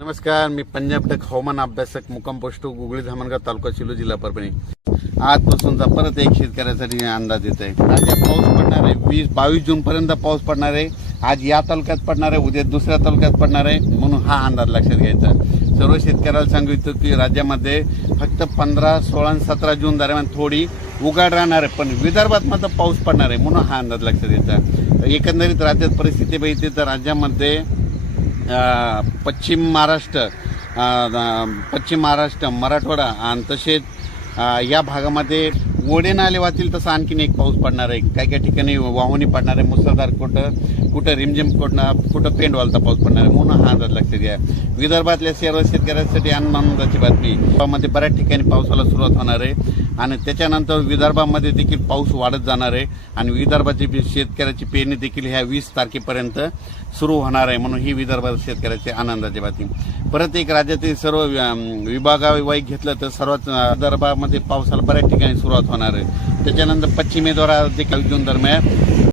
नमस्कार, मी पंजाब टक हवामान अभ्यासक मुक्काम पोस्ट गुगळी धामणगाव तालुका शिलो जिल्हा परभणी. आजपासूनचा परत एक शेतकऱ्यासाठी अंदाज येत आहे. राज्यात पाऊस पडणार आहे. 22 जून पर्यंत पाऊस पडणार आहे. आज या तालुक्यात पडणार आहे, उद्या दुसऱ्या तालुक्यात पडणार आहे. म्हणून हा अंदाज लक्षात घ्यायचा. सर्व शेतकऱ्याला सांगितलं की राज्यामध्ये फक्त 15, 16 आणि 17 जून दरम्यान थोडी उघाड राहणार आहे, पण विदर्भात मात्र पाऊस पडणार आहे. म्हणून हा अंदाज लक्षात घ्यायचा. एकंदरीत राज्यात परिस्थिती बघितली तर राज्यामध्ये पश्चिम महाराष्ट्र, मराठवाडा आणि तसेच या भागामध्ये ओढे नाले वाहतील तसं आणखीन एक पाऊस पडणार आहे. काही ठिकाणी वाहुणी पडणार आहे, मुसळधार, कुठं रिमझिम, कुठं पेंडवालता पाऊस पडणार आहे. म्हणून हा अंदाज लक्षात घ्या. विदर्भातल्या सर्व शेतकऱ्यांसाठी आनंदाची बातमी. मध्ये बऱ्याच ठिकाणी पावसाला सुरुवात होणार आहे आणि त्याच्यानंतर विदर्भामध्ये देखील पाऊस वाढत जाणार आहे आणि विदर्भाची शेतकऱ्याची पेरणी देखील ह्या 20 तारखेपर्यंत सुरू होणार आहे. म्हणून ही विदर्भात शेतकऱ्याची आनंदाची बातमी. परत एक राज्यातील सर्व विभागावाईक घेतलं तर सर्वात विदर्भामध्ये पावसाला बऱ्याच ठिकाणी सुरुवात होणार आहे. त्याच्यानंतर पश्चिमेद्वारा देखील जून दरम्यान